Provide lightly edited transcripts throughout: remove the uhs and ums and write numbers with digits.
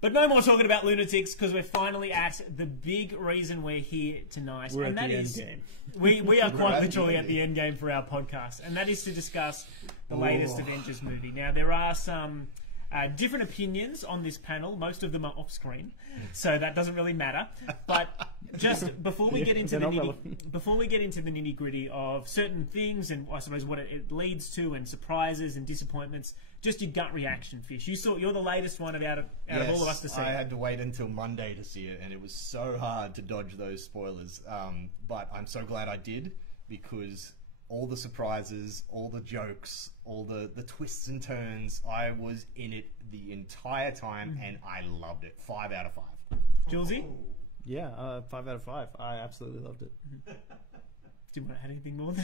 But no more talking about lunatics, because we're finally at the big reason we're here tonight. We're and at that the is, end game. We are quite literally at the end game for our podcast. And that is to discuss the latest Avengers movie. Now, there are some different opinions on this panel. Most of them are off screen, so that doesn't really matter. But just before we get into the nitty gritty of certain things, and I suppose what it leads to, and surprises and disappointments, just your gut reaction, Fish. You're the latest one out of all of us to see. I had to wait until Monday to see it, and it was so hard to dodge those spoilers. But I'm so glad I did, because all the surprises, all the jokes, all the twists and turns, I was in it the entire time, and I loved it. 5 out of 5. Julesy? Yeah, 5 out of 5. I absolutely loved it. Do you want to add anything more?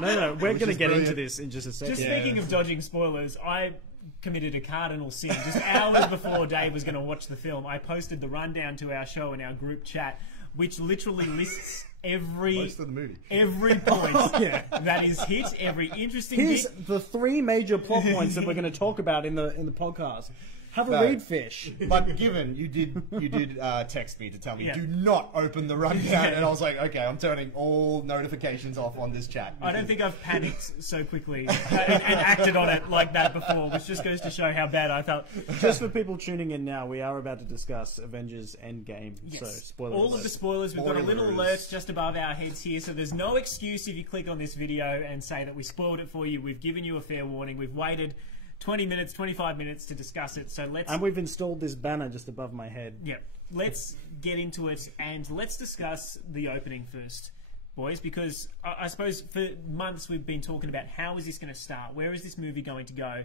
No, we're going to get into this in just a second. Just speaking of dodging spoilers, I committed a cardinal sin. Just hours before Dave was going to watch the film, I posted the rundown to our show in our group chat, which literally lists most of the movie, every point that is hit, every interesting Here's bit. the 3 major plot points that we're going to talk about in the podcast. Have a read, Fish. But given you did text me to tell me do not open the rundown, and I was like, okay, I'm turning all notifications off on this chat. I don't think I've panicked so quickly and acted on it like that before, which just goes to show how bad I felt. Just for people tuning in now, we are about to discuss Avengers Endgame. Yes. So spoilers. All of the spoilers. We've got a little alert just above our heads here, so there's no excuse if you click on this video and say that we spoiled it for you. We've given you a fair warning. We've waited 20 minutes, 25 minutes to discuss it, so let's... And we've installed this banner just above my head. Yep. Let's get into it, and let's discuss the opening first, boys, because I suppose for months we've been talking about how is this going to start, where is this movie going to go,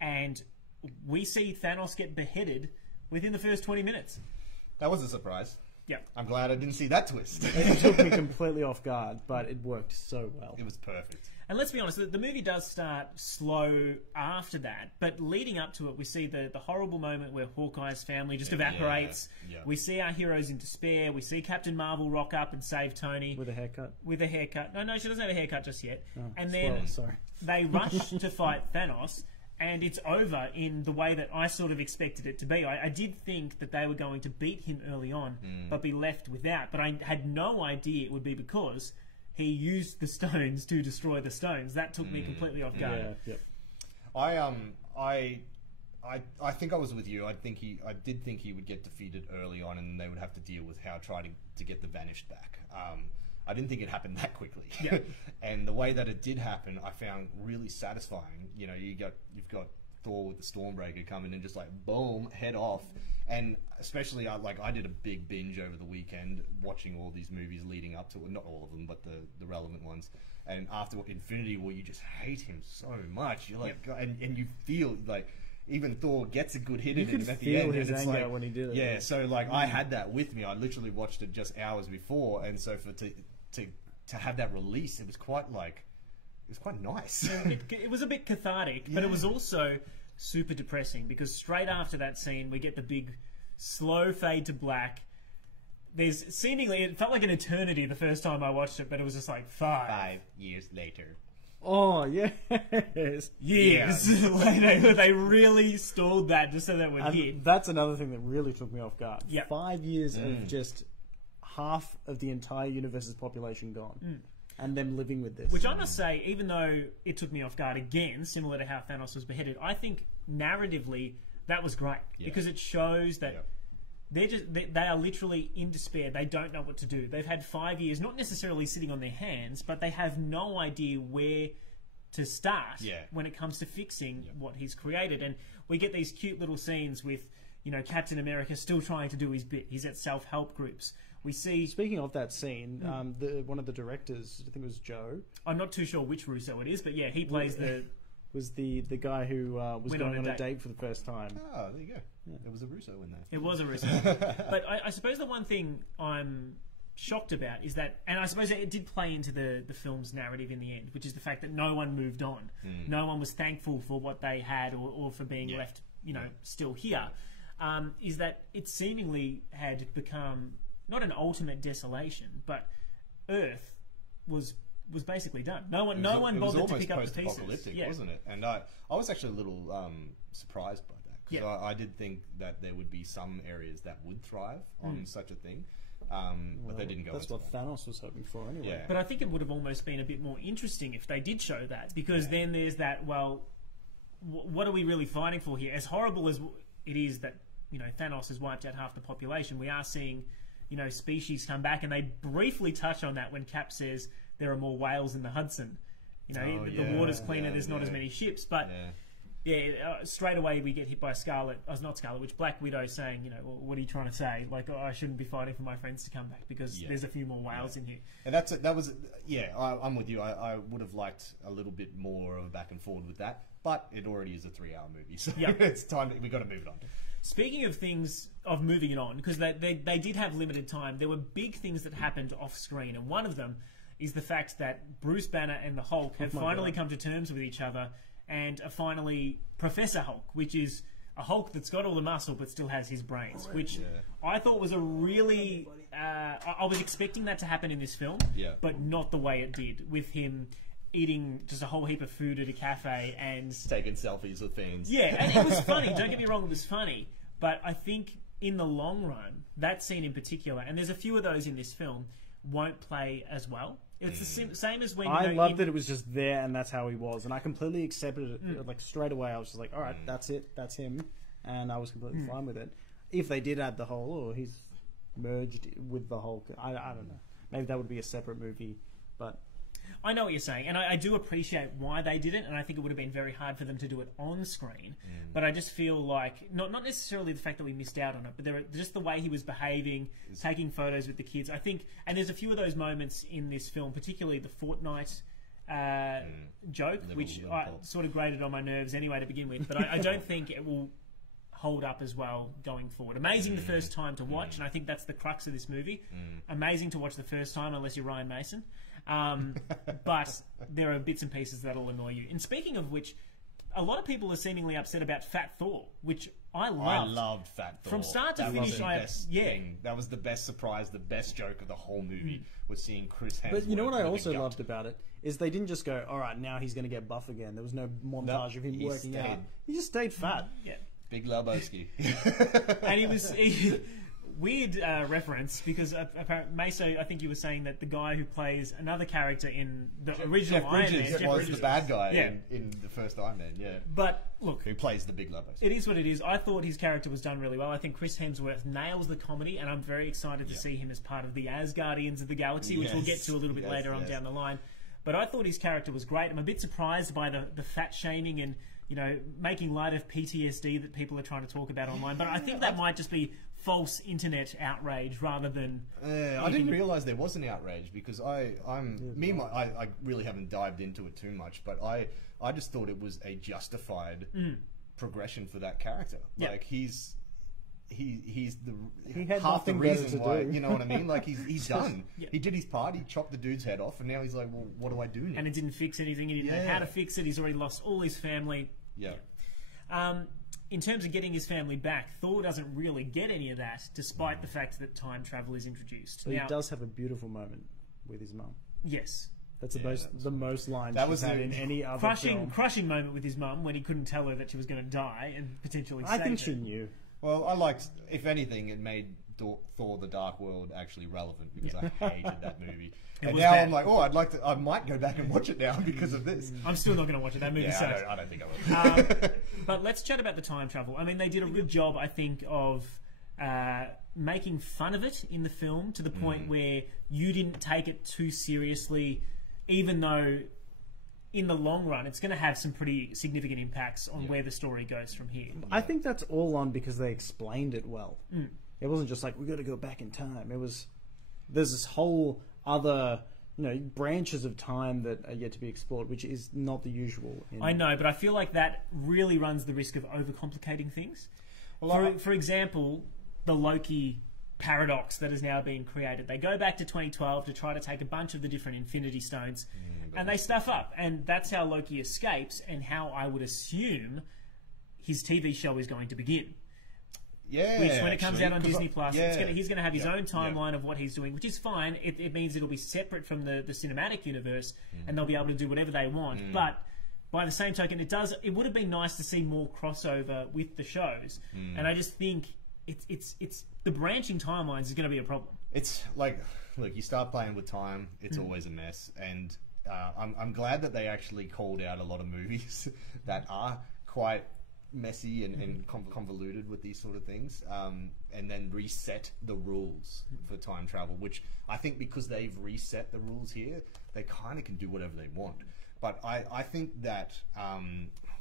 and we see Thanos get beheaded within the first 20 minutes. That was a surprise. Yep. I'm glad I didn't see that twist. It took me completely off guard, but it worked so well. It was perfect. And let's be honest, the movie does start slow after that, but leading up to it, we see the horrible moment where Hawkeye's family just evaporates. Yeah. We see our heroes in despair. We see Captain Marvel rock up and save Tony. With a haircut? With a haircut. No, she doesn't have a haircut just yet. Oh, and then sorry. They rush to fight Thanos, and it's over in the way that I sort of expected it to be. I did think that they were going to beat him early on, but be left without. But I had no idea it would be because he used the stones to destroy the stones. That took me completely off guard. Yeah. I think I was with you. I did think he would get defeated early on, and they would have to deal with how trying to get the Vanished back. I didn't think it happened that quickly. Yeah. And the way that it did happen, I found really satisfying. You know, you've got Thor with the Stormbreaker coming and just like boom, head off. And especially I did a big binge over the weekend watching all these movies leading up to it. Not all of them, but the relevant ones. And after Infinity War, you just hate him so much. You're like, and you feel like even Thor gets a good hit in him at the end. You could feel his anger like, when he did it. Yeah, so like I had that with me. I literally watched it just hours before, and so to have that release, it was quite nice. It was a bit cathartic, but it was also super depressing because straight after that scene, we get the big slow fade to black. There's seemingly, it felt like an eternity the first time I watched it, but it was just like 5 years later. Oh, yes. Years later. They really stalled that just so that would hit. That's another thing that really took me off guard. Yep. 5 years of just half of the entire universe's population gone. And them living with this. Which I must say, even though it took me off guard again, similar to how Thanos was beheaded, I think narratively that was great. Because it shows that they are literally in despair. They don't know what to do. They've had 5 years, not necessarily sitting on their hands, but they have no idea where to start when it comes to fixing what he's created. And we get these cute little scenes with, you know, Captain America still trying to do his bit. He's at self-help groups. We see... Speaking of that scene, one of the directors, I think it was Joe. I'm not too sure which Russo it is, but yeah, he plays was the guy who was going on a date for the first time. Oh, there you go. Yeah. There was a Russo in there. It was a Russo. But I suppose the one thing I'm shocked about is that, and I suppose it did play into the film's narrative in the end, which is the fact that no one moved on. No one was thankful for what they had or for being left, still here. Is that it seemingly had become not an ultimate desolation, but Earth was basically done. No one bothered to pick up the pieces. Wasn't it? And I was actually a little surprised by that because I did think that there would be some areas that would thrive on such a thing. But they didn't go That's into what that. Thanos was hoping for anyway. Yeah. But I think it would have almost been a bit more interesting if they did show that, because then there's that, well, what are we really fighting for here? As horrible as it is that, Thanos has wiped out half the population, we are seeing, species come back, and they briefly touch on that when Cap says there are more whales in the Hudson. The water's cleaner, there's not as many ships, but... straight away we get hit by Black Widow saying, well, what are you trying to say? Like, I shouldn't be fighting for my friends to come back because there's a few more whales in here. And I'm with you. I would have liked a little bit more of a back and forward with that, but it already is a 3-hour movie, so it's time. We've got to move it on. Speaking of moving it on, because they did have limited time, there were big things that happened off screen, and one of them is the fact that Bruce Banner and the Hulk have finally come to terms with each other, and are finally Professor Hulk, which is a Hulk that's got all the muscle but still has his brains, which I thought was a really... I was expecting that to happen in this film, but not the way it did, with him eating just a whole heap of food at a cafe and... taking selfies with fans. Yeah, and it was funny, don't get me wrong, it was funny, but I think in the long run, that scene in particular, and there's a few of those in this film, won't play as well. It's the same as when... I loved that it was just there and that's how he was. And I completely accepted it. Like, straight away, I was just like, all right, that's it. That's him. And I was completely fine with it. If they did add the whole, he's merged with the Hulk, I don't know. Maybe that would be a separate movie. But... I know what you're saying, and I do appreciate why they did it, and I think it would have been very hard for them to do it on screen. But I just feel like, not necessarily the fact that we missed out on it, but just the way he was behaving, taking photos with the kids. I think, and there's a few of those moments in this film, particularly the Fortnite joke, which I sort of grated on my nerves anyway to begin with, but I don't think it will hold up as well going forward. Amazing the first time to watch, and I think that's the crux of this movie. Amazing to watch the first time, unless you're Ryan Mason. But there are bits and pieces that'll annoy you. And speaking of which, a lot of people are seemingly upset about Fat Thor, which I loved. I loved Fat Thor. From start to finish, that was the best surprise, the best joke of the whole movie, was seeing Chris Hemsworth. But you know what I also loved about it? Is they didn't just go, all right, now he's going to get buff again. There was no montage of him working out. He just stayed fat. Yeah. Big Lebowski. And he was... weird reference, because apparently Maso, I think you were saying that the guy who plays another character in the original Iron Man, Jeff Bridges was the bad guy in the first Iron Man, But look, who plays the Big Lebowski. It is what it is. I thought his character was done really well. I think Chris Hemsworth nails the comedy, and I'm very excited to see him as part of the Asgardians of the Galaxy, which we'll get to a little bit later on down the line. But I thought his character was great. I'm a bit surprised by the fat shaming and making light of PTSD that people are trying to talk about online. But I think that might just be false internet outrage rather than... I didn't realise there was an outrage, because I really haven't dived into it too much, but I just thought it was a justified progression for that character. Like, he's he had half the reason why, you know what I mean? Like, he's done. He did his part, he chopped the dude's head off, and now he's like, well, what do I do now? And it didn't fix anything, he didn't know how to fix it, he's already lost all his family. In terms of getting his family back, Thor doesn't really get any of that, despite the fact that time travel is introduced. But he does have a beautiful moment with his mum. Yes. That's the most lines she's had in any other film. Crushing moment with his mum when he couldn't tell her that she was going to die and potentially save her. I think she knew. Well, I liked, if anything, it made Thor: The Dark World actually relevant, because I hated that movie. And now I'm like, I might go back and watch it now because of this. I'm still not going to watch it. That movie sucks. I don't think I will. But let's chat about the time travel. I mean, they did a good job, I think, of making fun of it in the film, to the point where you didn't take it too seriously, even though in the long run it's going to have some pretty significant impacts on where the story goes from here. I think that's all on because they explained it well. It wasn't just like, we got to go back in time. It was, there's this whole other, branches of time that are yet to be explored, which is not the usual. I know, but I feel like that really runs the risk of overcomplicating things. Well, for example, the Loki paradox that has now been created. They go back to 2012 to try to take a bunch of the different Infinity Stones, and they stuff up. And that's how Loki escapes, and how I would assume his TV show is going to begin. Yeah, which, when it comes out on Disney Plus, he's going to have his own timeline of what he's doing, which is fine. It means it'll be separate from the cinematic universe, and they'll be able to do whatever they want. But by the same token, it would have been nice to see more crossover with the shows. And I just think it's the branching timelines is going to be a problem. It's like, look, you start playing with time, it's always a mess. And I'm glad that they actually called out a lot of movies that are quite messy and convoluted with these sort of things, and then reset the rules for time travel, which I think because they've reset the rules here, they kind of can do whatever they want. But I think that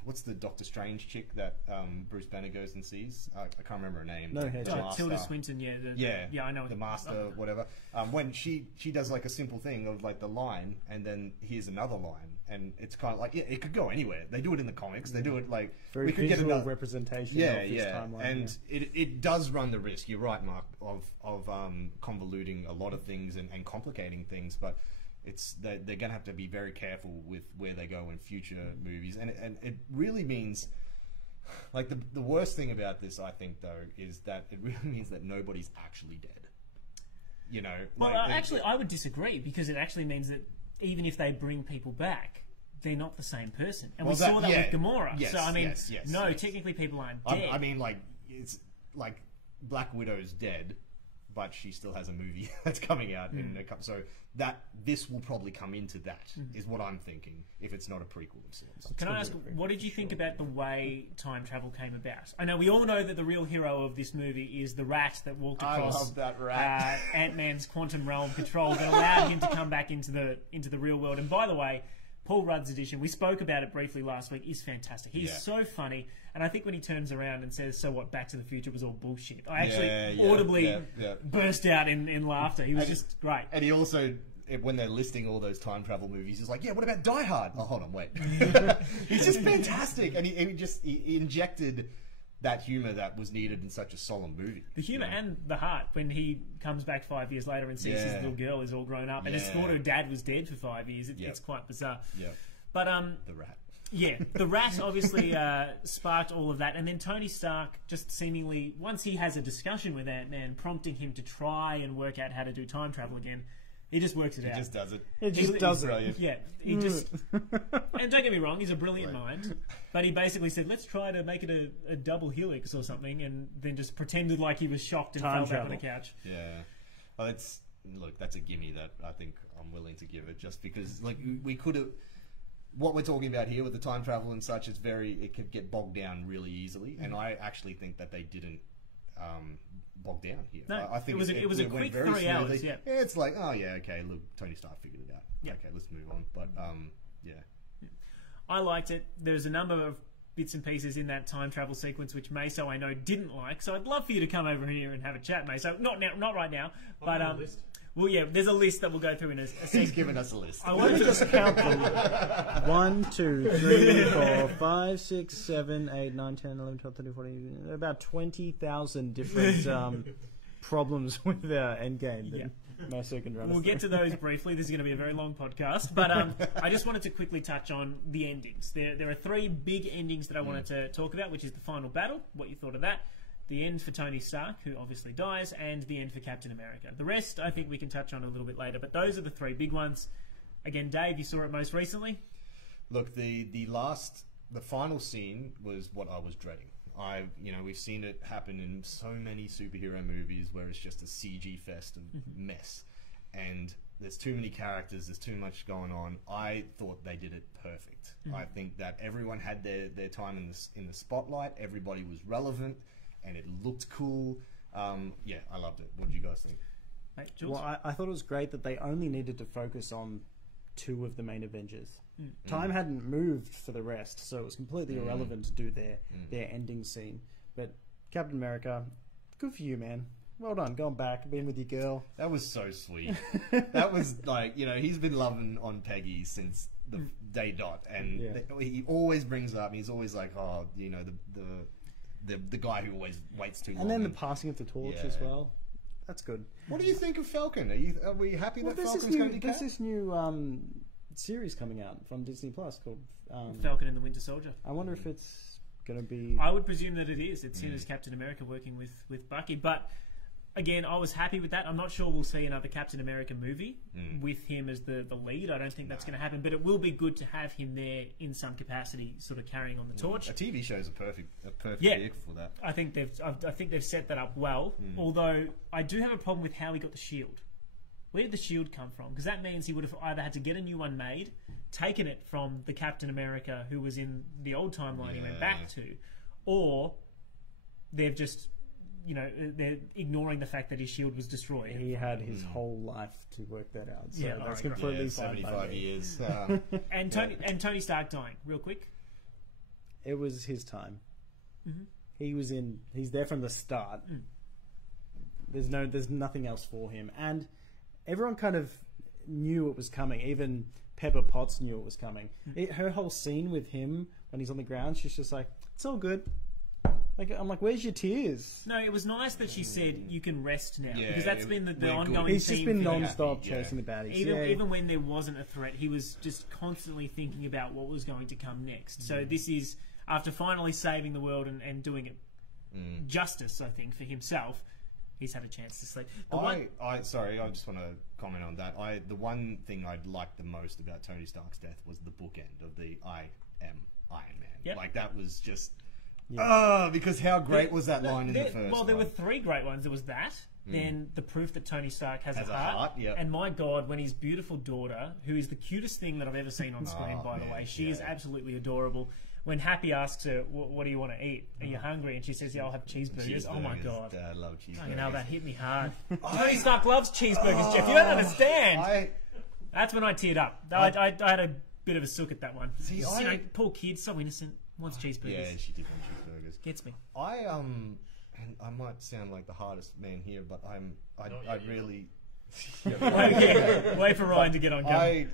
what's the Doctor Strange chick that Bruce Banner goes and sees? I can't remember her name. No, Tilda Swinton. Yeah, I know. The Master, whatever. When she does like a simple thing of like the line, and then here's another line, and it's kind of like it could go anywhere. They do it in the comics. They do it like very we could visual get another representation. Of this timeline, and it does run the risk. You're right, Mark, of convoluting a lot of things and complicating things, but. They're going to have to be very careful with where they go in future movies, and it really means, like the worst thing about this, I think, though, is that it really means that nobody's actually dead. You know, well, actually, I would disagree, because it actually means that even if they bring people back, they're not the same person, and we saw that with Gamora. Yes, so I mean, yes. Technically, people aren't dead. I mean, like it's like Black Widow's dead. But she still has a movie that's coming out in a couple. So this will probably come into that, is what I'm thinking, if it's not a prequel of sorts. Can I ask, what did you think about the way time travel came about? I know we all know that the real hero of this movie is the rat that walked across I love that rat. Ant-Man's quantum realm control that allowed him to come back into the real world. And by the way, Paul Rudd's edition, we spoke about it briefly last week, is fantastic. He's so funny. And I think when he turns around and says, "So what, Back to the Future was all bullshit," I actually audibly burst out in laughter. He was just great. And he also, when they're listing all those time travel movies, he's like, "Yeah, what about Die Hard?" Oh, hold on, wait. He's just fantastic. And he injected that humour that was needed in such a solemn movie. The humour and the heart when he comes back 5 years later and sees his little girl is all grown up and has thought her dad was dead for 5 years. It's quite bizarre. Yeah. But the rat. Yeah, the rat obviously sparked all of that, and then Tony Stark just seemingly, once he has a discussion with Ant-Man, prompting him to try and work out how to do time travel again, he just works it out. He just does it. It just does it. Yeah, he just... And don't get me wrong, he's a brilliant mind, but he basically said, let's try to make it a double helix or something, and then just pretended like he was shocked and fell back on the couch. Yeah. Well, that's a gimme that I think I'm willing to give it, just because, like, we could have... What we're talking about here with the time travel and such, it could get bogged down really easily, and I actually think that they didn't bog down here. No, I think it was a quick 3 hours. Yeah, it's like, oh yeah, okay, look, Tony Stark figured it out. Yeah, okay, let's move on. But I liked it. There's a number of bits and pieces in that time travel sequence which Maso, I know, didn't like. So I'd love for you to come over here and have a chat, Maso. Not right now, but well, yeah, there's a list that we'll go through in a He's given us a list. I want to just count them. 1, 2, 3, 4, 5, 6, 7, 8, 9, 10, 11, 12, 13, 14, about 20,000 different problems with Endgame that Maso can run. We'll get to those briefly. This is going to be a very long podcast. But I just wanted to quickly touch on the endings. There are 3 big endings that I wanted to talk about, which is the final battle, what you thought of that, the end for Tony Stark, who obviously dies, and the end for Captain America. The rest, I think we can touch on a little bit later, but those are the 3 big ones. Again, Dave, you saw it most recently. Look, the final scene was what I was dreading. We've seen it happen in so many superhero movies where it's just a CG fest of mess, and there's too many characters, there's too much going on. I thought they did it perfect. I think that everyone had their time in the spotlight. Everybody was relevant. And it looked cool. I loved it. What did you guys think? Hey, Jules? Well, I thought it was great that they only needed to focus on 2 of the main Avengers. Time hadn't moved for the rest, so it was completely irrelevant to do their ending scene. But Captain America, good for you, man. Well done, going back, being with your girl. That was so sweet. That was like, he's been loving on Peggy since the day dot, and he always brings up. He's always like, oh, the guy who always waits too long. And then the passing of the torch as well. That's good. What do you think of Falcon? Are we happy that Falcon's going to be There's this new series coming out from Disney Plus called Falcon and the Winter Soldier. I wonder if it's going to be... I would presume that it is. It's him as Captain America working with Bucky. But again, I was happy with that. I'm not sure we'll see another Captain America movie with him as the lead. I don't think that's going to happen, but it will be good to have him there in some capacity, sort of carrying on the torch. A TV show is a perfect vehicle for that. I think they've set that up well. Although I do have a problem with how he got the shield. Where did the shield come from? Because that means he would have either had to get a new one made, taken it from the Captain America who was in the old timeline he went back to, or they've just, they're ignoring the fact that his shield was destroyed. He had his whole life to work that out. So that's right, completely fine. 75 years. And Tony Stark dying, real quick. It was his time. He's there from the start. There's nothing else for him. And everyone kind of knew it was coming. Even Pepper Potts knew it was coming. Her whole scene with him when he's on the ground, she's just like, it's all good. I'm like, where's your tears? No, it was nice that she said you can rest now, because that's been the ongoing He's just theme been for him. non-stop chasing the baddies. Even when there wasn't a threat, he was just constantly thinking about what was going to come next. So this is, after finally saving the world and doing it justice, I think, for himself, he's had a chance to sleep. Sorry, I just want to comment on that. The one thing I liked the most about Tony Stark's death was the bookend of the I am Iron Man. Yep. Like, that was just... because how great was that line in the first Well, there were three great ones. There was that, then the proof that Tony Stark has a heart, yep. and my God, when his beautiful daughter, who is the cutest thing that I've ever seen on screen, by the way, she is absolutely adorable. When Happy asks her, what do you want to eat? Are you hungry? And she says, yeah, I'll have cheeseburgers. Oh my God. I love cheeseburgers. You know, that hit me hard. Tony Stark loves cheeseburgers, Jeff. You don't understand. That's when I teared up. I had a bit of a sook at that one. See, poor kid, so innocent. Wants cheeseburgers. Yeah, she did want cheeseburgers. Gets me. And I might sound like the hardest man here, but I really... Wait for Ryan to get on camera.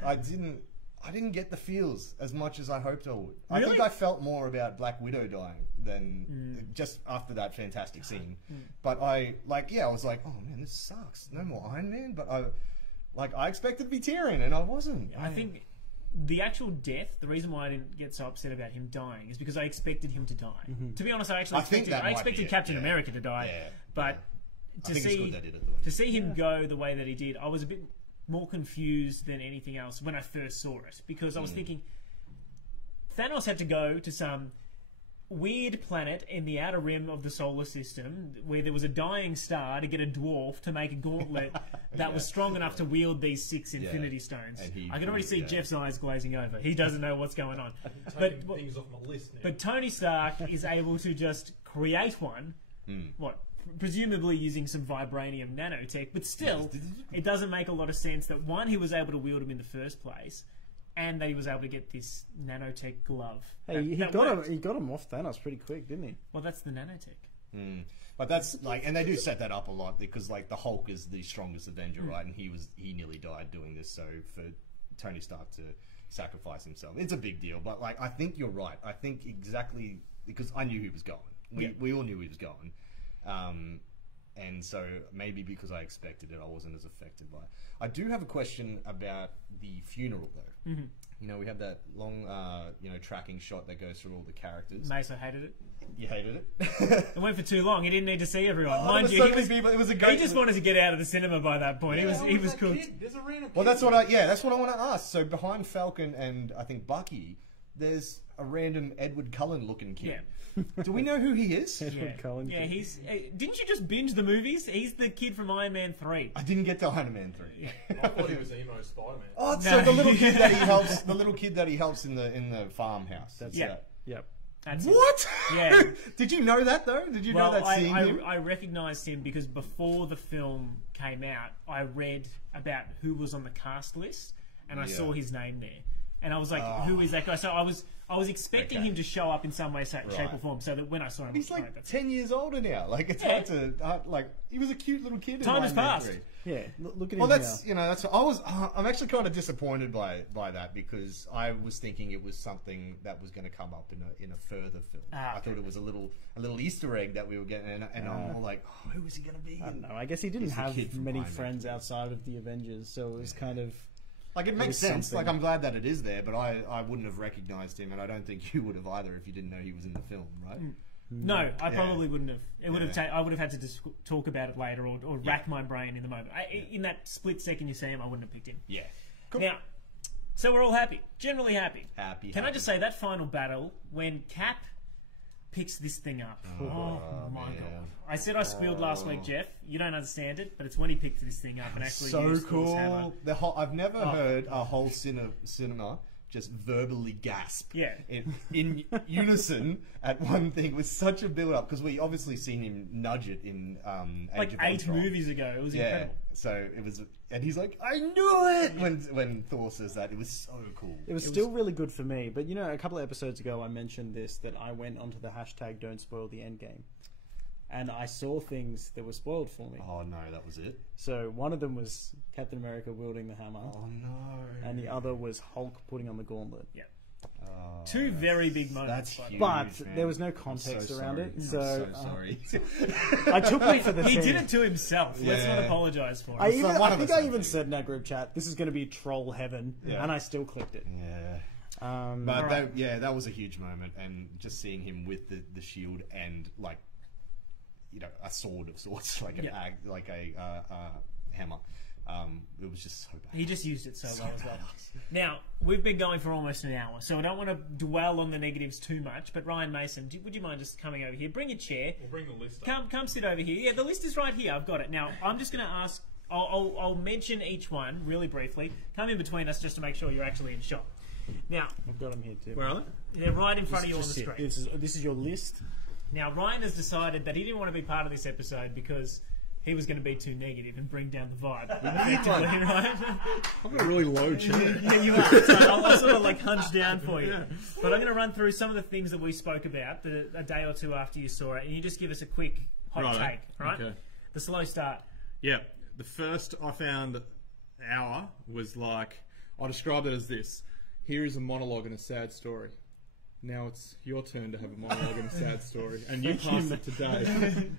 I didn't get the feels as much as I hoped I would. Really? I think I felt more about Black Widow dying than just after that fantastic scene. But I was like, oh man, this sucks. No more Iron Man. But I expected to be tearing, and I wasn't. I think the actual death, the reason why I didn't get so upset about him dying is because I expected him to die. To be honest, I expected Captain America to die, but to see him go the way that he did, I was a bit more confused than anything else when I first saw it, because I was thinking Thanos had to go to some weird planet in the outer rim of the solar system where there was a dying star to get a dwarf to make a gauntlet that was strong enough to wield these 6 Infinity Stones. I can already see Jeff's eyes glazing over. He doesn't know what's going on. Things off my list now. But Tony Stark is able to just create one. Presumably using some vibranium nanotech, but still, it doesn't make a lot of sense that, one, he was able to wield them in the first place, and that he was able to get this nanotech glove. Hey, he got him off Thanos pretty quick, didn't he? Well, that's the nanotech. But that's and they do set that up a lot, because the Hulk is the strongest Avenger, right? And he nearly died doing this, so for Tony Stark to sacrifice himself, it's a big deal. But I think you're right. I think exactly, because I knew he was going. We all knew he was going. And so maybe because I expected it, I wasn't as affected by it. I do have a question about the funeral, though. You know, we have that long, tracking shot that goes through all the characters. Maso hated it. You hated it? It went for too long. He didn't need to see everyone. Mind you, it was a great... He just wanted to get out of the cinema by that point. He was cooked. There's a random well, that's what I want to ask. So behind Falcon and I think Bucky, there's a random Edward Cullen looking kid. Do we know who he is? Edward Cullen. Yeah, he's... didn't you just binge the movies? He's the kid from Iron Man 3. I didn't get to Iron Man 3. I thought he was emo Spider-Man. Oh, so the little kid that he helps, in the farmhouse. That's Yep. Yep. That's what? Yeah. Did you know that though? Did you know that seeing him? I recognised him because before the film came out, I read about who was on the cast list, and I saw his name there. And I was like, who is that guy? So I was expecting him to show up in some way, shape or form, so that when I saw him... He's like 10 years older now. Like, it's hard to... he was a cute little kid. Time has passed. Yeah, look at him now. I'm actually kind of disappointed by that, because I was thinking it was something that was going to come up in a further film. I thought it was a little Easter egg that we were getting, and I'm all like, who is he going to be? I don't know. I guess he didn't have many friends outside of the Avengers, so it was kind of... Like, it makes sense. Like, I'm glad that it is there, but I wouldn't have recognised him, and I don't think you would have either if you didn't know he was in the film, right? No, I Yeah. probably wouldn't have. It would have. Yeah. I would have had to just talk about it later or rack my brain in the moment. In that split second you see him, I wouldn't have picked him. Yeah. Now, so we're all happy, generally happy. Happy. Can I just say that final battle when Cap picks this thing up? Oh my man. god! I said I squealed last week, Jeff. You don't understand it, but it's when he picked this thing up and actually So used Thor's hammer. cool. I've never heard a whole cinema just verbally gasp. Yeah. In unison at one thing. It was such a build up because we obviously seen him nudge it in Like Age of 8 Ultron. movies ago, it was Yeah. incredible. So it was, and he's like, "I knew it!" When Thor says that, it was so cool. It was still really good for me, but you know, a couple of episodes ago I mentioned this, that I went onto the hashtag Don't Spoil the Endgame, and I saw things that were spoiled for me. Oh no, that was it. So one of them was Captain America wielding the hammer, Oh no. and the other was Hulk putting on the gauntlet. Yeah. Oh, Two very big moments. That's by the huge. way. But man. there was no I'm context so around sorry. it, I'm so, sorry. I took me for the He team. did it to himself. Let's Yeah. not apologise for it. I It's one of think the I same even thing. said in that group chat, this is going to be troll heaven, Yeah. and I still clicked it. Yeah. But But that was a huge moment, and just seeing him with the shield and like, you know, a sword of sorts, like an hammer. It was just so bad. He just used it so well as well. Now, we've been going for almost an hour, so I don't want to dwell on the negatives too much, but Ryan Mason, would you mind just coming over here? Bring a chair. We'll bring the list up. Come sit over here. Yeah, the list is right here. I've got it. Now, I'm just going to ask... I'll mention each one really briefly. Come in between us just to make sure you're actually in shot. Now, I've got them here too. Where are they? they're right in front of you on the Just here. screen. This is your list. Now, Ryan has decided that he didn't want to be part of this episode because he was going to be too negative and bring down the vibe. Effectively, right? I've got a really low chair. Yeah, you are. So I'll sort of like hunch down for you. But I'm going to run through some of the things that we spoke about a day or two after you saw it, and you just give us a quick hot Righto. take, right? Okay. The slow start. Yeah, the first I found hour was like, I described it as this. Here is a monologue and a sad story. Now it's your turn to have a monologue and a sad story, and you passed it to Dave.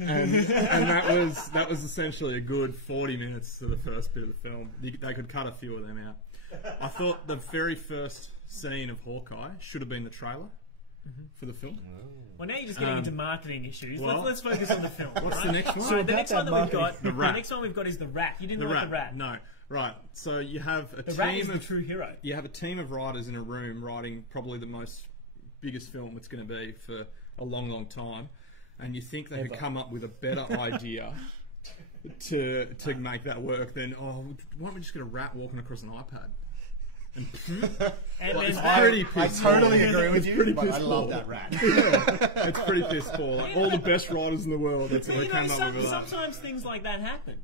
and that was essentially a good 40 minutes to the first bit of the film. They could cut a few of them out. I thought the very first scene of Hawkeye should have been the trailer for the film. Well, now you're just getting into marketing issues. well- Let's focus on the film. What's right? the next one? So the about next that one that we've marketing. got, The rat. next one we've got is the rat. You didn't The like rat. the rat. No. Right. So you have a The rat is team the of true hero. you have a team of writers in a room writing probably the most biggest film it's going to be for a long, long time, and you think they could come up with a better idea to make that work than why don't we just get a rat walking across an iPad? And Well, then it's that- pretty I piss totally poor. agree with It's you, pretty but I piss love poor. that rat. It's pretty piss poor. Like, all the best writers in the world. That's what they you know, came up with. That. sometimes things like that happen,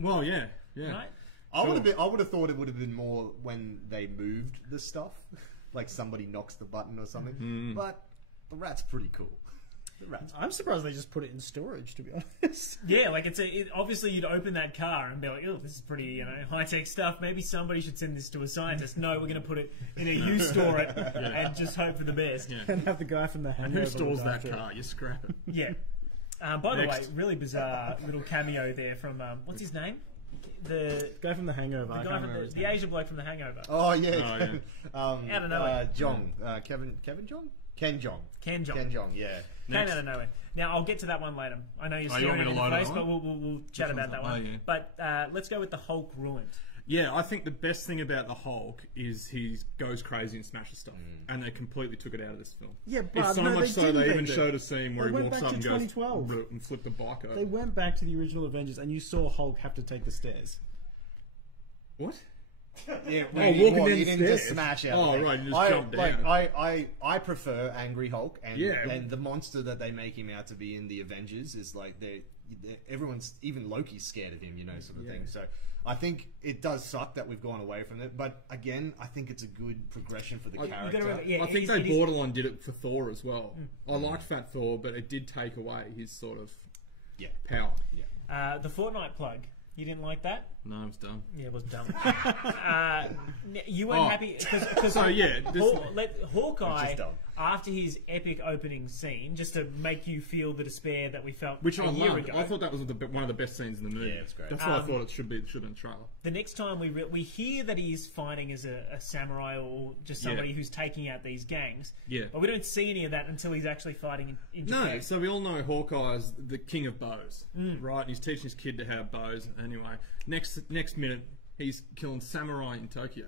Well, yeah. right? I would have thought it would have been more when they moved the stuff, like somebody knocks the button or something. But the rat's pretty cool. The rat's I'm surprised they just put it in storage, to be honest. Yeah, like obviously you'd open that car and be like, "Oh, this is pretty, high tech stuff. Maybe somebody should send this to a scientist." No, we're going to put it in a you store it and just hope for the best. Yeah. And have the guy from the And Hangover who stores look that after it. car? You scrap it. Yeah. By the way, Next. really bizarre little cameo there from what's his name? The Guy from the Hangover. I guy can't from remember his the name. Asian bloke from The Hangover. Oh yeah, Oh, Out of nowhere. Jong, Kevin Jong, Ken Jong, Ken Jong. Ken Jong, yeah. Came out of nowhere. Now I'll get to that one later. I know you're Oh, you staring want at me it to in the load face, it but on? we'll chat about that one. Oh, yeah. But let's go with the Hulk ruined. Yeah, I think the best thing about the Hulk is he goes crazy and smashes stuff, and they completely took it out of this film. Yeah, It's but so no, much they so didn't, they even did. showed a scene where They he went walks back up to and goes 2012. and flip the bike over. They went back to the original Avengers, and you saw Hulk have to take the stairs. What? Yeah, walking he down the didn't just stairs. smash out. Oh, the thing. right, you just I, jump like, down. I prefer Angry Hulk, and Yeah. and the monster that they make him out to be in the Avengers is like everyone's, even Loki's scared of him, sort of thing. So I think it does suck that we've gone away from it, but again, I think it's a good progression for the You character. gotta remember, yeah, I think it they is- borderline did it for Thor as well. I liked Fat Thor, but it did take away his sort of Yeah. power. The Fortnite plug. You didn't like that? No, it's done. Yeah, it was dumb. You weren't Oh. happy because So, yeah, this- Hawkeye. Which is dumb. after his epic opening scene, just to make you feel the despair that we felt Which a I year loved. ago. I thought that was one of the best scenes in the movie. Yeah, it's great. That's what I thought it should be. It should have been a trailer. The next time we hear that he's fighting as a samurai or just somebody who's taking out these gangs, but we don't see any of that until he's actually fighting in Japan. No, so we all know Hawkeye's the king of bows, right? And he's teaching his kid to have bows. Anyway, next minute, he's killing samurai in Tokyo.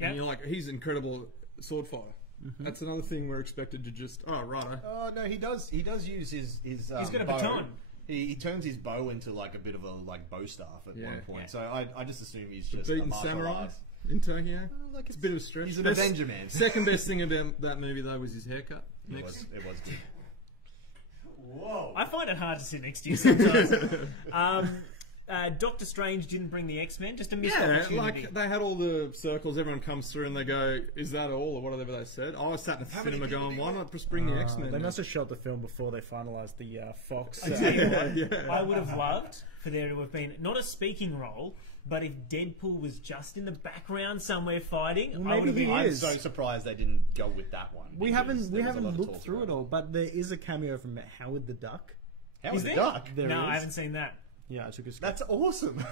Yeah. And you're like, he's an incredible sword fighter. That's another thing we're expected to just, righto. Oh no, he does use his He's got a bow. baton. He turns his bow into like a bit of a bow staff at one point. Yeah. So I just assume he's just Beating a martial samurai arts. in Tokyo. Like It's a bit of a stretch. He's an Best- Avenger man. Second best thing about that movie, though, was his haircut. It was good. Whoa! I find it hard to sit next to you sometimes. Doctor Strange didn't bring the X-Men, just a missed opportunity. Like they had all the circles, everyone comes through and they go, is that all, or whatever they said. I was sat in the cinema going, why not just bring the X-Men? They must have shot the film before they finalised the Fox. I tell you what, I would have loved for there to have been not a speaking role, but if Deadpool was just in the background somewhere fighting, Well, I would have maybe been. he I'm is. so surprised they didn't go with that one. We because haven't there was a lot of looked talk through about it all, but there is a cameo from Howard the Duck. Howard the there? Duck. There No, is. I haven't seen that. Yeah, I took a screenshot. That's awesome.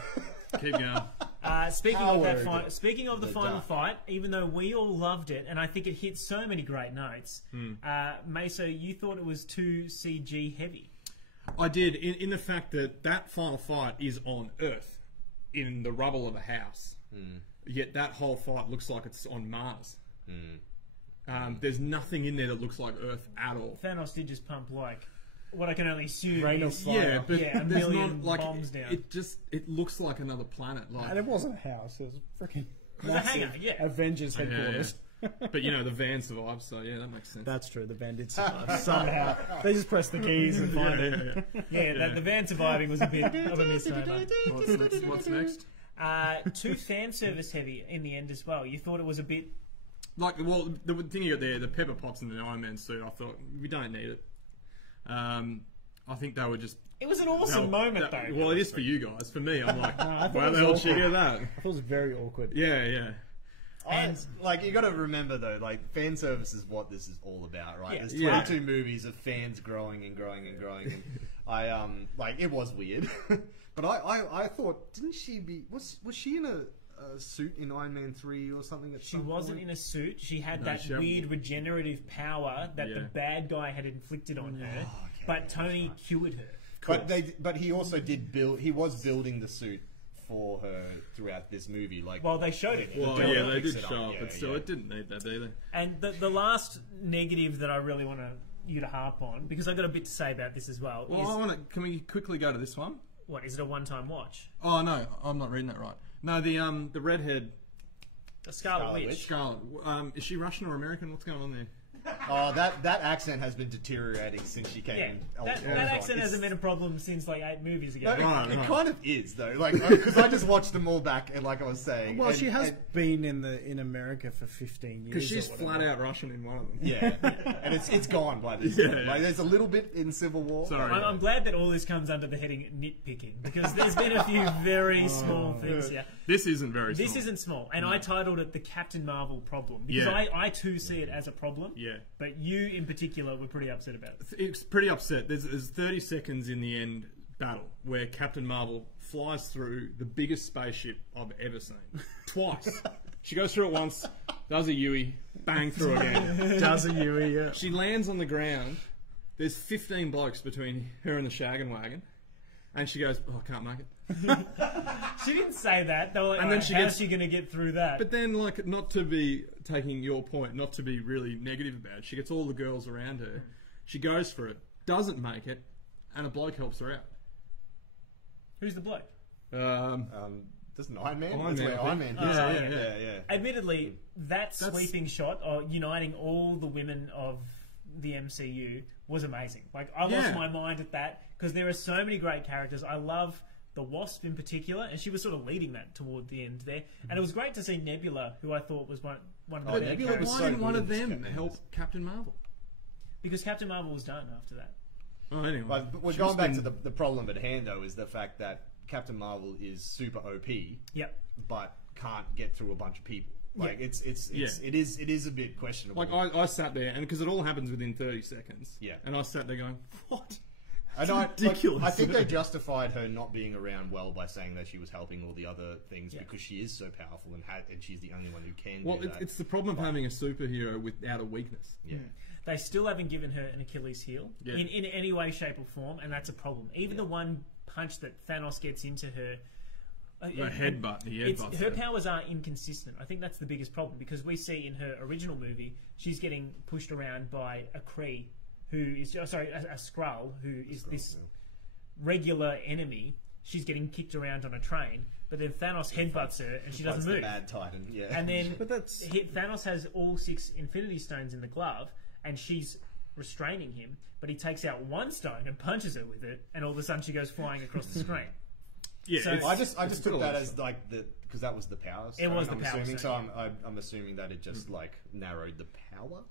Keep going. Speaking Howard of the the final Duck. fight, even though we all loved it, and I think it hit so many great notes, Maso, you thought it was too CG heavy. I did, in the fact that final fight is on Earth, in the rubble of a house. Yet that whole fight looks like it's on Mars. There's nothing in there that looks like Earth at all. Thanos did just pump what I can only assume Rain of is fire. Yeah, but a there's million not, like, bombs down. it looks like another planet. Like, And it wasn't a house, it was freaking was a hangar, yeah. Avengers yeah, headquarters. but the van survived, so yeah, that makes sense. That's true, the van did survive somehow. They just pressed the keys and find it. The van surviving was a bit of a misnomer. What's next? Too fan service heavy in the end as well. You thought it was a bit. Like, well, the thing you got there, the pepper pots in the Iron Man suit, I thought, we don't need it. I think they were just... It was an awesome moment, though. Well, it is for you guys. For me, I'm like, I thought why it the was hell did she awkward. get that? I thought it was very awkward. Yeah. And you got to remember though, fan service is what this is all about, right? Yeah. There's 22 movies of fans growing and growing and growing, and I it was weird, but I thought, didn't she be was she in a suit in Iron Man 3 or something? she wasn't in a suit. She had that she had- weird regenerative power that the Yeah. bad guy had inflicted on her, but Tony cured her. But he also did build. He was building the suit for her throughout this movie. Well, they showed it. Well, Don't yeah, they fix did it up. show up, Yeah, but still, yeah. it didn't need that either. And the last negative that I really want you to harp on, because I've got a bit to say about this as well, Well, is can we quickly go to this one? what, is it a one-time watch? Oh, no, I'm not reading that right. No, the redhead The Scarlet Scarlet Witch. Witch. Scarlet. Is she Russian or American? What's going on there? Oh, that accent has been deteriorating since she came Yeah, in. that accent hasn't been a problem since like 8 movies ago. No, Right, it right. kind of is though, because I just watched them all back, and like I was saying, Well, and- she has and- been in America for 15 years. Because she's or whatever. flat out Russian in one of them. yeah, and it's gone by this. Yeah, point. yeah. Like, there's a little bit in Civil War. Sorry. I'm glad that all this comes under the heading nitpicking, because there's been a few very small things here. This isn't very This small. isn't small, and I titled it the Captain Marvel problem, because Yeah. I too see it as a problem. Yeah. But you in particular were pretty upset about it. It's pretty upset. There's 30 seconds in the end battle where Captain Marvel flies through the biggest spaceship I've ever seen. Twice. She goes through it once, does a Yui, bang through again. Does a Yui, yeah. She lands on the ground. There's 15 blokes between her and the shaggin' wagon. And she goes, oh, I can't make it. She didn't say that. They were like, And then "Alright, she how's gets- she going to get through that? But then, like, not to be taking your point, not to be really negative about it, she gets all the girls around her. She goes for it, doesn't make it, and a bloke helps her out. Who's the bloke? Doesn't Iron Man? Iron That's Man, where I Iron think. Man. Yeah, Yeah, yeah. yeah. Admittedly, that That's- sweeping shot of uniting all the women of the MCU was amazing. Like, I lost Yeah. my mind at that, because there are so many great characters. I love the Wasp in particular, and she was sort of leading that toward the end there. And it was great to see Nebula, who I thought was one of the better Nebula characters. was Why so didn't one good of in this them Captain help Marvel. Captain Marvel? Because Captain Marvel was done after that. Oh, anyway. But we're She's going back been- to the problem at hand, though, is the fact that Captain Marvel is super OP, Yep. but can't get through a bunch of people. Like it is a bit questionable. Like I sat there, and because it all happens within 30 seconds. Yeah. And I sat there going, what? And ridiculous. I think they justified her not being around well by saying that she was helping all the other things because she is so powerful and she's the only one who can do that. It's the problem of having a superhero without a weakness. Yeah. They still haven't given her an Achilles heel in any way, shape, or form, and that's a problem. Even the one punch that Thanos gets into her, her powers are inconsistent. I think that's the biggest problem because we see in her original movie she's getting pushed around by a Kree, who is a Skrull, who is this regular enemy. She's getting kicked around on a train, but then Thanos headbutts her and she doesn't move. The bad Titan, yeah. And then Thanos has all 6 Infinity Stones in the glove, and she's restraining him. But he takes out one stone and punches her with it, and all of a sudden she goes flying across the screen. Yeah, so I just took that as like because that was the power stone. It was the power stone. So I'm assuming that it just like narrowed the power.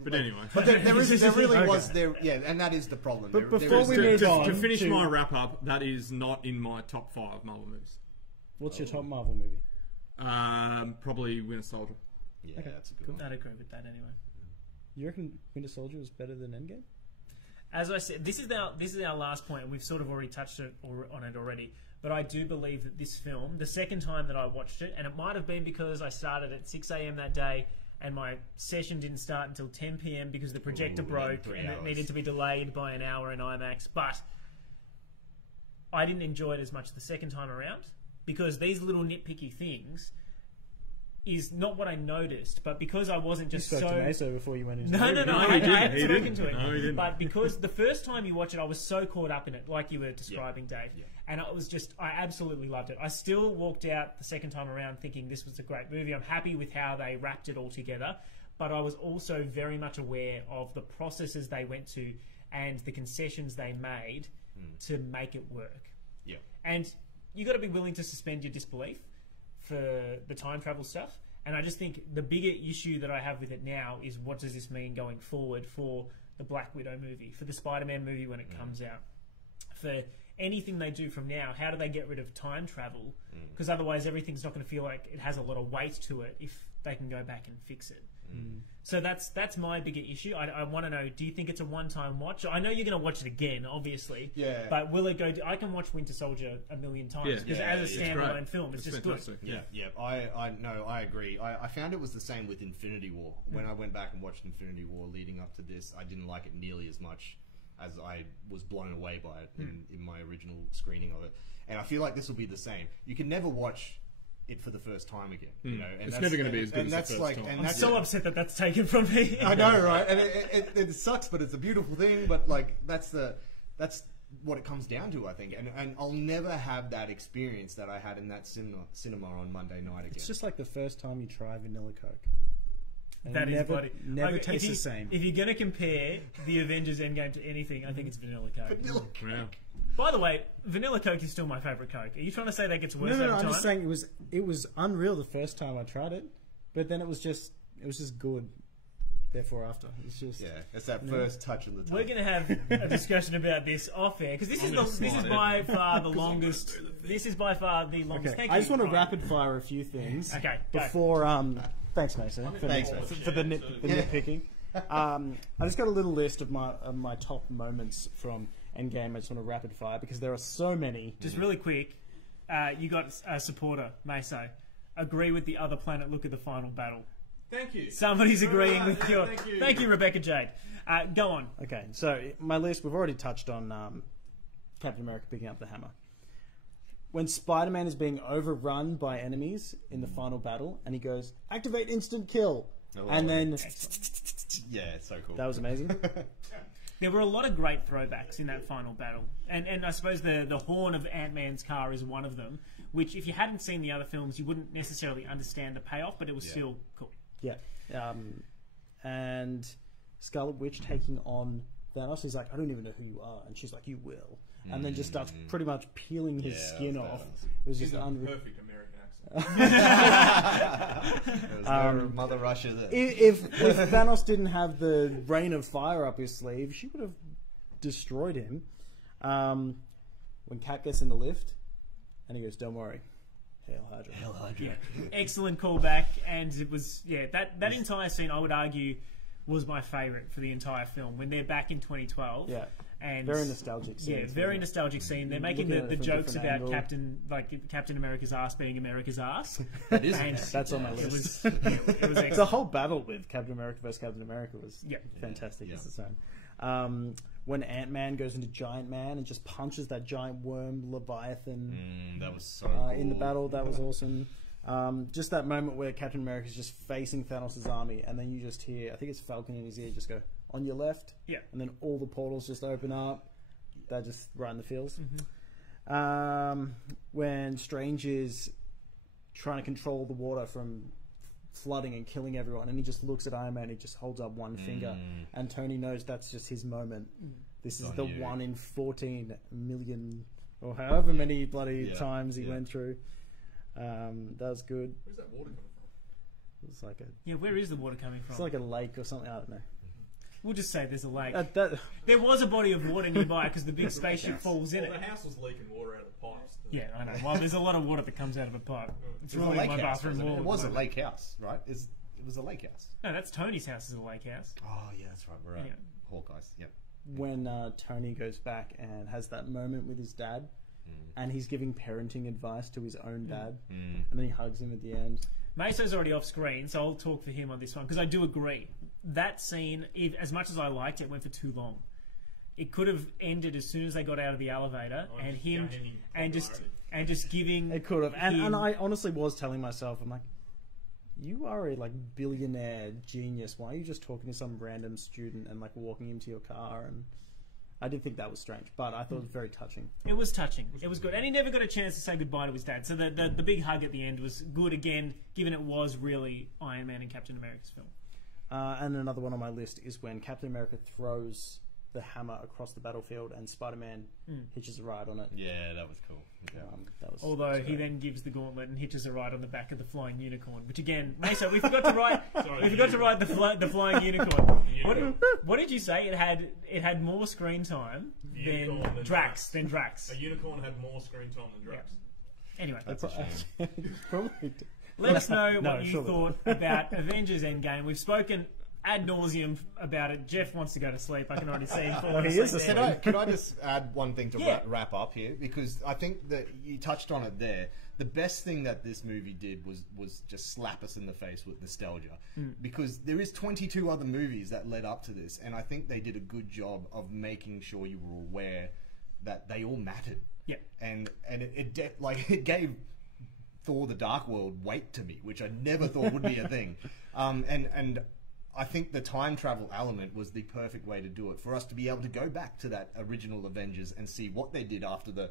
But anyway, there really was there, and that is the problem. But before we move on, to finish my wrap up, that is not in my top 5 Marvel movies. What's your top Marvel movie? Probably Winter Soldier. Yeah, that's a good one. I'd agree with that anyway. You reckon Winter Soldier was better than Endgame? As I said, this is our last point, and we've sort of already touched on it already. But I do believe that this film, the second time that I watched it, and it might have been because I started at 6 a.m. that day, and my session didn't start until 10 p.m. because the projector broke and it needed to be delayed by an hour in IMAX. But I didn't enjoy it as much the second time around because these little nitpicky things is not what I noticed, but because I wasn't just you spoke to Maso before you went into No, I had he spoken to didn't. No, he it. didn't. But because the first time you watch it, I was so caught up in it, like you were describing, Dave. Yeah. And I absolutely loved it. I still walked out the second time around thinking this was a great movie. I'm happy with how they wrapped it all together, but I was also very much aware of the processes they went to and the concessions they made to make it work. Yeah. And you got to be willing to suspend your disbelief for the time travel stuff. And I just think the bigger issue that I have with it now is what does this mean going forward for the Black Widow movie, for the Spider-Man movie when it comes out, for anything they do from now. How do they get rid of time travel? Because otherwise everything's not going to feel like it has a lot of weight to it if they can go back and fix it. So that's my bigger issue. I want to know, do you think it's a one-time watch? I know you're going to watch it again, obviously. Yeah. But will it go... I can watch Winter Soldier a million times. Because as a standalone film, it's just fantastic. good. Yeah. I agree. I found it was the same with Infinity War. When I went back and watched Infinity War leading up to this, I didn't like it nearly as much as I was blown away by it in my original screening of it. And I feel like this will be the same. You can never watch it for the first time again, you know. And it's never going to be as good as the first time. I'm so upset that that's taken from me. I know, right? And it sucks, but it's a beautiful thing. But like that's what it comes down to, I think. And I'll never have that experience that I had in that cinema on Monday night again. It's just like the first time you try vanilla Coke. And that is bloody. Never tastes the same. If you're going to compare the Avengers Endgame to anything, I think it's Vanilla Coke. Vanilla Coke. Wow. By the way, Vanilla Coke is still my favourite Coke. Are you trying to say that gets worse over time? I'm just saying it was unreal the first time I tried it, but then it was just good. Therefore, after it's just it's that first touch on the tongue. We're going to have a discussion about this off air because this is by far the longest. This is by far the longest. Okay. I just want to rapid fire a few things. Okay. Before Thanks, Mason. For the nitpicking. I just got a little list of my top moments from Endgame. I just want to rapid fire because there are so many. Just really quick, you got a supporter, Maso. Agree with the other planet. Look at the final battle. Thank you. Somebody's agreeing with your. Thank you, Rebecca Jade. Go on. Okay, so my list. We've already touched on Captain America picking up the hammer. When Spider-Man is being overrun by enemies in the final battle, and he goes, "Activate instant kill," and then it's so cool. That was amazing. There were a lot of great throwbacks in that final battle. And I suppose the horn of Ant-Man's car is one of them, which if you hadn't seen the other films, you wouldn't necessarily understand the payoff, but it was still cool. Yeah. And Scarlet Witch taking on Thanos, he's like, "I don't even know who you are." And she's like, "You will." And then just starts pretty much peeling his skin off. It was just unreal. Perfect American accent. There was no Mother Russia there. If Thanos didn't have the Rain of Fire up his sleeve, she would have destroyed him. When Cat gets in the lift, and he goes, "Don't worry, Hail Hydra. Hell, Hydra. Excellent callback, and it was that entire scene I would argue was my favourite for the entire film when they're back in 2012. Yeah. And Very nostalgic scene. Yeah, very nostalgic scene. They're making Looking at the it from a jokes different about angle. Captain America's ass being America's ass. That is And That's on my it list. was it was The excellent. whole battle with Captain America versus Captain America was fantastic. Yeah. It's its own. When Ant-Man goes into Giant Man and just punches that giant worm Leviathan that was so cool. in the battle, that was awesome. Just that moment where Captain America's just facing Thanos' army, and then you just hear, I think it's Falcon in his ear, just go, on your left, and then all the portals just open up. They're just right in the feels. When Strange is trying to control the water from flooding and killing everyone, and he just looks at Iron Man, he just holds up one finger, and Tony knows that's just his moment. This is the 1 in 14 million, or however many bloody times he went through. That was good. Where's that water coming from? It was like Where is the water coming from? it's like a lake or something. I don't know. We'll just say there's a lake. That There was a body of water nearby because the big spaceship falls in Well, it. the house was leaking water out of the pipes. Yeah, I know. Well, there's a lot of water that comes out of a pipe. It's It was a ruining lake my house, bathroom wasn't it? wall. It was a lake house, right? It was a lake house. No, that's Tony's house is a lake house. Oh, yeah, that's right. We're at Yeah. Hawkeye's. Yep. when Tony goes back and has that moment with his dad, and he's giving parenting advice to his own dad, and then he hugs him at the end. Maso's already off screen, so I'll talk for him on this one because I do agree. That scene, as much as I liked it, went for too long. It could have ended as soon as they got out of the elevator, and him and just giving. It could have, and I honestly was telling myself, I'm like, you are a billionaire genius. Why are you just talking to some random student and walking into your car? And I did think that was strange, but I thought it was very touching. It was touching. It was good, and he never got a chance to say goodbye to his dad. So the big hug at the end was good again, given it was really Iron Man and Captain America's film. And another one on my list is when Captain America throws the hammer across the battlefield and Spider-Man hitches a ride on it. Yeah, that was cool. Yeah. That was Although he then gives the gauntlet and hitches a ride on the back of the flying unicorn, which again, Maso, we forgot to write. We forgot to write the flying unicorn. What did you say? It had more screen time than Drax. A unicorn had more screen time than Drax. Yeah. Anyway, That's a shame. Probably. let us know what you surely. thought about Avengers Endgame. We've spoken ad nauseum about it. Jeff wants to go to sleep. I can already see him falling he is asleep. asleep. Can I just add one thing to Yeah. wrap up here? Because I think that you touched on it there. The best thing that this movie did was just slap us in the face with nostalgia. Because there is 22 other movies that led up to this, and I think they did a good job of making sure you were aware that they all mattered. Yeah. And it gave Thor: The Dark World weight to me, which I never thought would be a thing. And I think the time travel element was the perfect way to do it, for us to be able to go back to that original Avengers and see what they did after the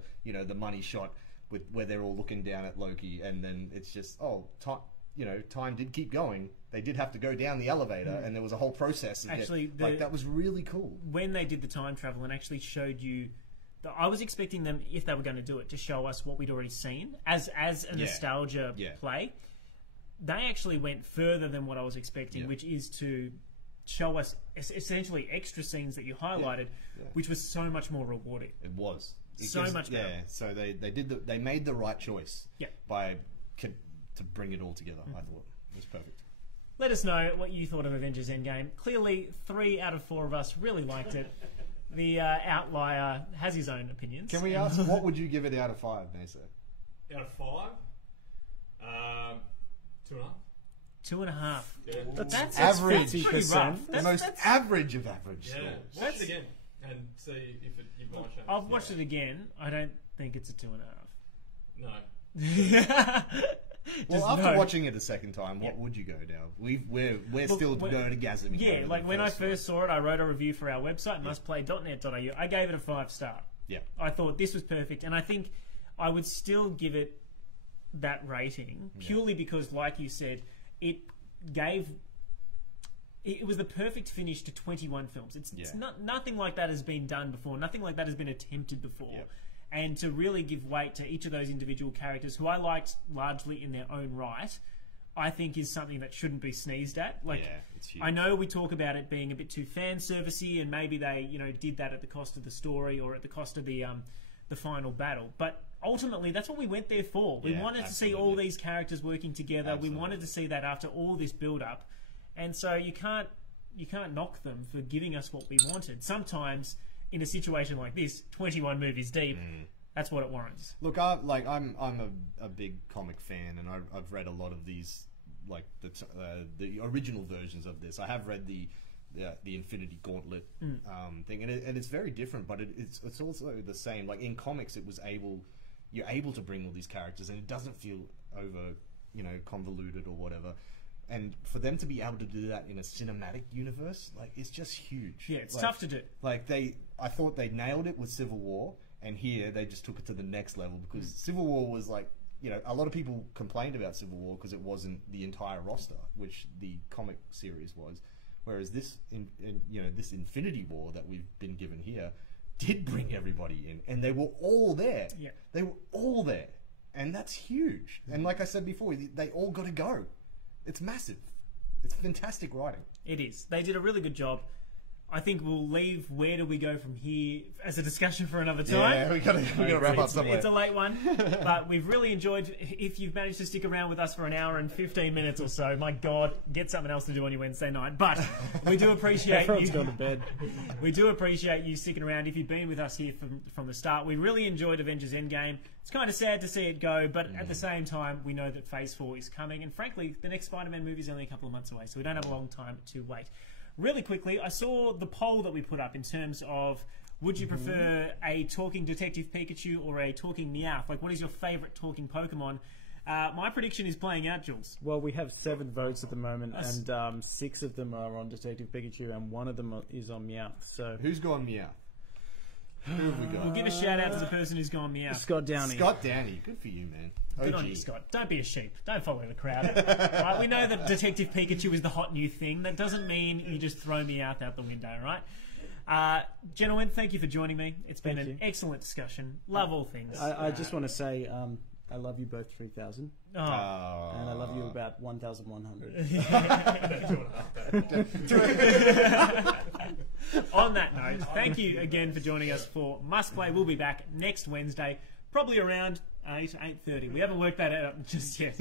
money shot with where they're all looking down at Loki, and then it's just time did keep going. They did have to go down the elevator, and there was a whole process. Actually, that was really cool. When they did the time travel and actually showed you, I was expecting them, if they were going to do it, to show us what we'd already seen as a nostalgia play. They actually went further than what I was expecting, which is to show us essentially extra scenes that you highlighted, which was so much more rewarding. It was Much better. Yeah, so they made the right choice. Yeah. To bring it all together. I thought it was perfect. Let us know what you thought of Avengers Endgame. Clearly, 3 out of 4 of us really liked it. The outlier has his own opinions. Can we ask what would you give it out of 5, Maso? Out of 5? 2.5. 2.5. Yeah. That's average. Pretty rough. The most average of average Yeah. scores. Watch it again and see if you might change. I've watched it again. I don't think it's a 2.5. No. Well, after watching it a second time, what would you go down? We're still going to gasm. Yeah, when I first saw it, I wrote a review for our website, mustplay.net.au. I gave it a 5-star. Yeah. I thought this was perfect, and I think I would still give it that rating purely because, like you said, it was the perfect finish to 21 films. It's nothing like that has been done before. Nothing like that has been attempted before. Yeah. And to really give weight to each of those individual characters, who I liked largely in their own right, I think is something that shouldn't be sneezed at. It's huge. I know we talk about it being a bit too fan servicey, and maybe they, did that at the cost of the story or at the cost of the the final battle. But ultimately, that's what we went there for. We Yeah, wanted to see all absolutely. these characters working together. Absolutely. We wanted to see that after all this build-up. And so you can't knock them for giving us what we wanted. Sometimes, in a situation like this, 21 movies deep, that's what it warrants. Look, I'm a big comic fan, and I've read a lot of these, like the original versions of this. I have read the Infinity Gauntlet thing, and it's very different, but it's also the same. Like in comics, you're able to bring all these characters, and it doesn't feel over, convoluted or whatever. And for them to be able to do that in a cinematic universe, like, it's just huge. Yeah, it's like, tough to do. Like I thought they nailed it with Civil War, and here they just took it to the next level, because Civil War was like, a lot of people complained about Civil War because it wasn't the entire roster, which the comic series was. Whereas this Infinity War that we've been given here did bring everybody in, and they were all there. Yeah. They were all there, and that's huge. And like I said before, they all got to go. It's massive. It's fantastic writing. It is. They did a really good job. I think we'll leave where do we go from here as a discussion for another time. Yeah, we gotta wrap up somewhere. It's a late one, but we've really enjoyed. If you've managed to stick around with us for an hour and 15 minutes or so, my God, get something else to do on your Wednesday night. But we do appreciate Everyone's you. gone to bed. We do appreciate you sticking around. If you've been with us here from the start, we really enjoyed Avengers Endgame. It's kind of sad to see it go, but at the same time, we know that Phase 4 is coming, and frankly, the next Spider-Man movie is only a couple of months away, so we don't have a long time to wait. Really quickly, I saw the poll that we put up in terms of would you prefer a talking Detective Pikachu or a talking Meowth? Like, what is your favourite talking Pokemon? My prediction is playing out, Jules. Well, we have 7 votes at the moment, and 6 of them are on Detective Pikachu, and 1 of them is on Meowth. So Who's gone Meow? Who have we got? We'll give a shout out to the person who's gone Meowth. Scott Downey. Scott Downey. Good for you, man. Good on you, Scott. Don't be a sheep. Don't follow the crowd. Right? We know that Detective Pikachu is the hot new thing. That doesn't mean you just throw me out the window, right? Gentlemen, thank you for joining me. It's been an excellent discussion. Love all things. I just want to say I love you both 3,000, Oh. and I love you about 1,100. On that note, thank you again for joining us for Must Play. We'll be back next Wednesday, probably around 8:30. We haven't worked that out just yet.